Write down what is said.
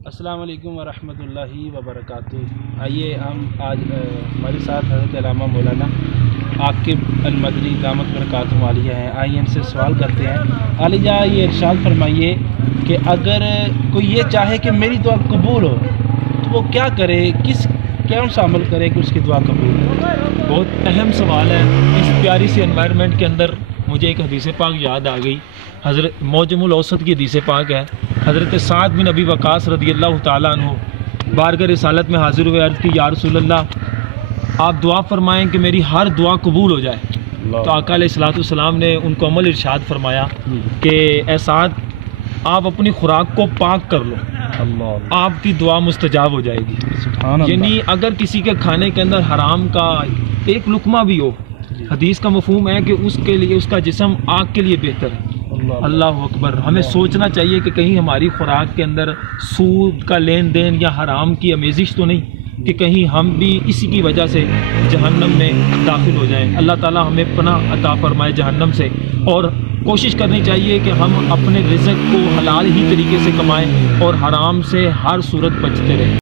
السلام علیکم ورحمۃ اللہ وبرکاتہ۔ آئیے ہم آج ہمارے ساتھ حضرت علامہ مولانا عاقب المدنی دامت برکاتہ عالیہ ہیں۔ آئیے ان سے سوال کرتے ہیں۔ عالیہ یہ ارشاد فرمائیے کہ اگر کوئی یہ چاہے کہ میری دعا قبول ہو تو وہ کیا کرے، کون سا عمل کرے کہ اس کی دعا قبول ہو؟ بہت اہم سوال ہے۔ اس پیاری سی انوائرمنٹ کے اندر مجھے ایک حدیث پاک یاد آ گئی۔ حضرت معجم الاوسط کی حدیث پاک ہے۔ حضرت سعد بن ابی وقاص رضی اللہ تعالیٰ عنہ بارگاہ رسالت میں حاضر ہوئے، عرض کی یا رسول اللہ آپ دعا فرمائیں کہ میری ہر دعا قبول ہو جائے۔ تو آقا علیہ الصلوۃ والسلام نے ان کو عمل ارشاد فرمایا کہ اے سعد آپ اپنی خوراک کو پاک کر لو، آپ کی دعا مستجاب ہو جائے گی۔ یعنی اگر کسی کے کھانے کے اندر حرام کا ایک لقمہ بھی ہو، حدیث کا مفہوم ہے کہ اس کے لیے اس کا جسم آگ کے لیے بہتر ہے۔ اللہ اکبر۔ ہمیں سوچنا چاہیے کہ کہیں ہماری خوراک کے اندر سود کا لین دین یا حرام کی آمیزش تو نہیں کہ کہیں ہم بھی اسی کی وجہ سے جہنم میں داخل ہو جائیں۔ اللہ تعالی ہمیں پناہ عطا فرمائے جہنم سے، اور کوشش کرنی چاہیے کہ ہم اپنے رزق کو حلال ہی طریقے سے کمائیں اور حرام سے ہر صورت بچتے رہیں۔